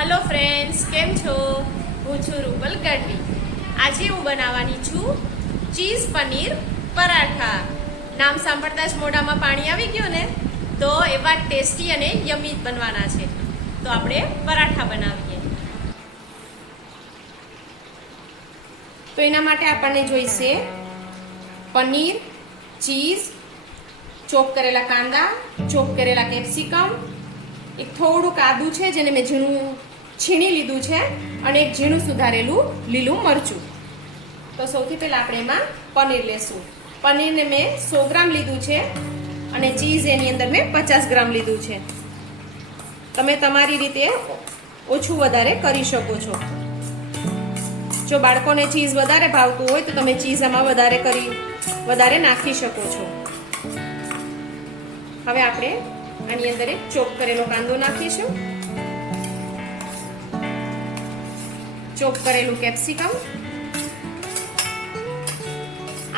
Hello friends, केम छो? હું છું રૂપલ ગઢવી। આજે હું બનાવવાની છું ચીઝ પનીર પરાઠા। નામ સાંભળતા જ મોઢામાં પાણી આવી ગયું ને, તો એવા ટેસ્ટી અને યમી બનવાના છે। તો આપણે પરાઠા બનાવીએ। તો એના માટે આપણને જોઈશે પનીર, ચીઝ, ચોપ કરેલા કાંદા, ચોપ કરેલા કેપ્સિકમ, એક થોડુંક આદુ છે જેને મેં ઝીણું છીણી લીધું છે, અને એક ઝીણું સુધારેલું લીલું મરચું। તો સૌથી પહેલા આપણે એમાં પનીર લેશું। પનીરને મેં 100 ગ્રામ લીધું છે અને ચીઝ એની અંદર મેં 50 ગ્રામ લીધું છે। તમે તમારી રીતે ઓછું વધારે કરી શકો છો। જો બાળકોને ચીઝ વધારે ભાવતું હોય તો તમે ચીઝ આમાં વધારે નાખી શકો છો। હવે આપણે આની અંદર એક ચોપ કરેલો કાંદો નાખીશું, ચોપ કરેલું કેપ્સિકમ,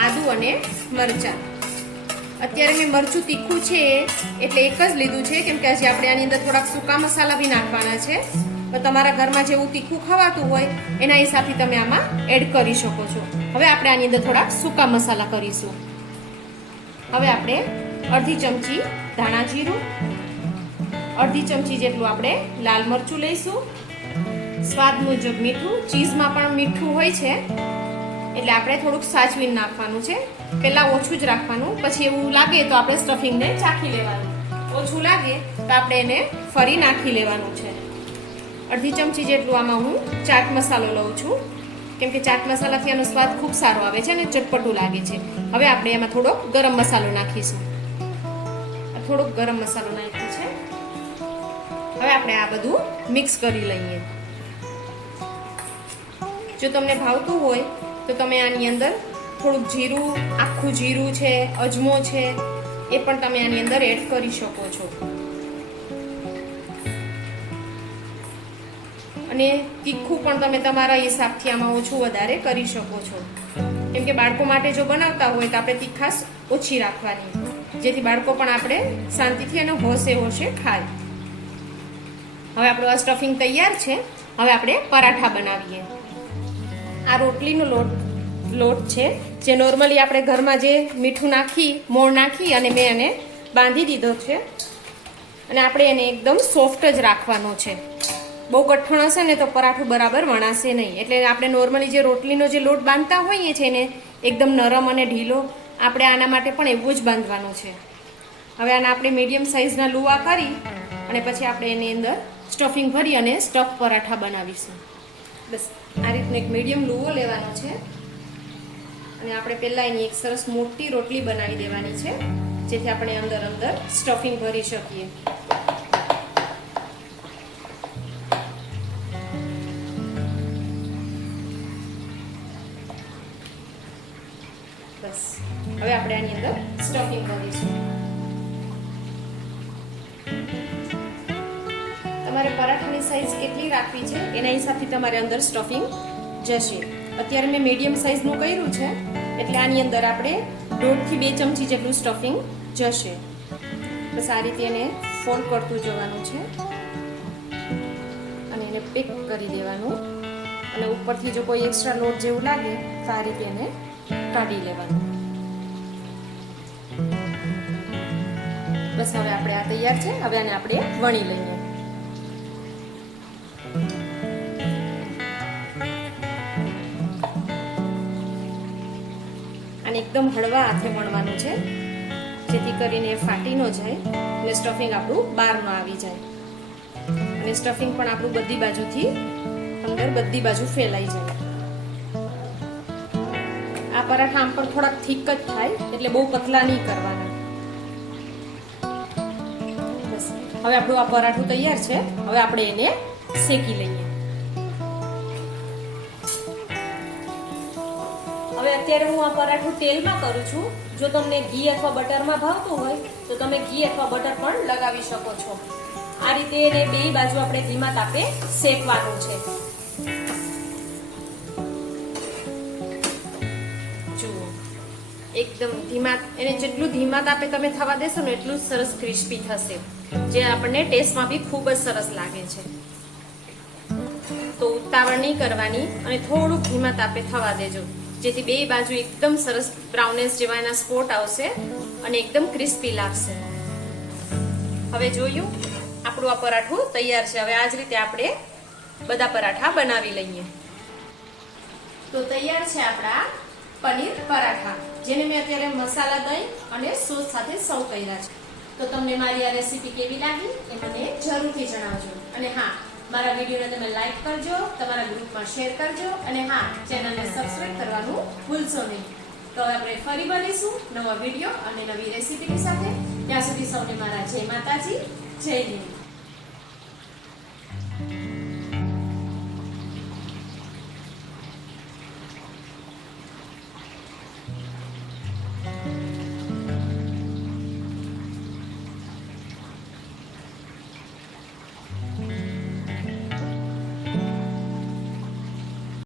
આદુ અને મરચાં। અત્યારે મેં મરચું તીખું છે એટલે એક જ લીધું છે, કેમ કે હજી આપણે આની અંદર થોડાક સૂકા મસાલા બી નાખવાના છે। તો તમારા ઘરમાં જેવું તીખું ખવાતું હોય એના હિસાબથી તમે આમાં એડ કરી શકો છો। હવે આપણે આની અંદર થોડાક સૂકા મસાલા કરીશું। હવે આપણે અડધી ચમચી ધાણા જીરું, અડધી ચમચી જેટલું આપણે લાલ મરચું લઈશું, સ્વાદ મુજબ મીઠું। ચીઝમાં પણ મીઠું હોય છે એટલે આપણે થોડુંક સાચવીને નાખવાનું છે। પહેલા ઓછું જ રાખવાનું, પછી એવું લાગે તો આપણે સ્ટફિંગને ચાખી લેવાનું, ઓછું લાગે તો આપણે એને ફરી નાખી લેવાનું છે। અડધી ચમચી જેટલું આમાં હું ચાટ મસાલો લઉં છું, કેમ કે ચાટ મસાલાથી આનો સ્વાદ ખૂબ સારો આવે છે અને ચટપટું લાગે છે। હવે આપણે એમાં થોડોક ગરમ મસાલો નાખીશું, થોડોક ગરમ મસાલો નાખ્યો છે। હવે આપણે આ બધું મિક્સ કરી લઈએ। જો તમને ભાવતું હોય તો તમે આની અંદર થોડુંક જીરું, આખું જીરું છે, અજમો છે, એ પણ તમે આની અંદર એડ કરી શકો છો। અને તીખું પણ તમે તમારા હિસાબથી આમાં ઓછું વધારે કરી શકો છો, કેમ કે બાળકો માટે જો બનાવતા હોય તો આપણે તીખાશ ઓછી રાખવાની, જેથી બાળકો પણ આપણે શાંતિથી અને હોશે ખાય। હવે આપણું આ સ્ટફિંગ તૈયાર છે। હવે આપણે પરાઠા બનાવીએ। આ રોટલીનો લોટ છે, જે નોર્મલી આપણે ઘરમાં જે મીઠું નાખી મોણ નાખી અને મેં એને બાંધી દીધો છે, અને આપણે એને એકદમ સોફ્ટ જ રાખવાનો છે। બહુ કઠણ હશે ને તો પરાઠું બરાબર વણાશે નહીં, એટલે આપણે નોર્મલી જે રોટલીનો જે લોટ બાંધતા હોઈએ છીએ ને એકદમ નરમ અને ઢીલો, આપણે આના માટે પણ એવું જ બાંધવાનો છે। હવે આના આપણે મીડિયમ સાઇઝના લુવા કરી અને પછી આપણે એની અંદર સ્ટફિંગ ભરી અને સ્ટફ પરાઠા બનાવીશું। બસ આ રીતનો એક મીડિયમ લુવો લેવાનો છે, અને આપણે પહેલાં એની એક સરસ મોટી રોટલી બનાવી દેવાની છે, જેથી આપણે અંદર સ્ટફિંગ ભરી શકીએ। બસ હવે આપણે આની અંદર સ્ટફિંગ ભરીશું। તમારે પરાઠાની સાઈઝ કેટલી રાખવી છે એના હિસાબથી તમારે અંદર સ્ટફિંગ જશે। અત્યારે મેં મીડિયમ સાઈઝનું કર્યું છે એટલે આની અંદર આપણે 1.5 થી 2 ચમચી જેટલું સ્ટફિંગ જશે। બસ આ રીતે એને ફોલ્ડ કરતું જવાનું છે અને એને પેક કરી દેવાનું, અને ઉપરથી જો કોઈ એક્સ્ટ્રા લોટ જેવું લાગે તો આ રીતે એને કાઢી લેવાનું। બસ હવે આપણે આ તૈયાર છે। હવે આને આપણે વણી લઈએ। આને એકદમ હળવા હાથે વણવાનું છે, જેથી કરીને ફાટી ન જાય અને સ્ટફિંગ આપણું બહાર ન આવી જાય, અને સ્ટફિંગ પણ આપણું બધી બાજુથી અંદર બધી બાજુ ફેલાઈ જાય। આ પરાઠા આમ પણ થોડાક થીક જ થાય, એટલે બહુ પતલા નહીં કરવાના। બસ હવે આપણું આ પરાઠું તૈયાર છે। હવે આપણે એને શેકી લઈએ। હવે અત્યારે હું આ પરાઠું તેલમાં કરું છું। જો તમને ઘી અથવા બટરમાં ભાવતું હોય તો તમે ઘી અથવા બટર પણ લગાવી શકો છો। આ રીતે એને બે બાજુ આપણે ધીમા તાપે શેકવાનું છે। જુઓ, એકદમ ધીમા, એને જેટલું ધીમા તાપે તમે થવા દેશો ને એટલું સરસ ક્રિસ્પી થશે, જે આપણને ટેસ્ટમાં બી ખૂબ જ સરસ લાગે છે। તો ઉતાવળ નહીં કરવાની અને થોડુંક ધીમા તાપે થવા દેજો, જેથી બે બાજુ એકદમ સરસ બ્રાઉનેસ જેવા એના સ્પોટ આવશે અને એકદમ ક્રિસ્પી લાગશે. હવે જોયું આપણું આ પરાઠું તૈયાર છે. હવે આ જ રીતે આપણે બધા પરાઠા બનાવી લઈએ. તો તૈયાર છે આપણા પનીર પરાઠા, જેને મેં અત્યારે મસાલા દહીં અને સોસ સાથે સર્વ કર્યા છે. તો તમને મારી આ રેસીપી કેવી લાગી એ મને જરૂરથી જણાવજો. અને હા, મારા વિડીયોને તમે લાઈક કરજો, તમારા ગ્રુપમાં શેર કરજો અને હા, ચેનલને સબસ્ક્રાઇબ કરવાનું ભૂલશો નહીં. તો હવે આપણે ફરી મળીશું નવા વિડીયો અને નવી રેસીપીની સાથે. ત્યાં સુધી સૌને મારા જય માતાજી, જય હિન્દ.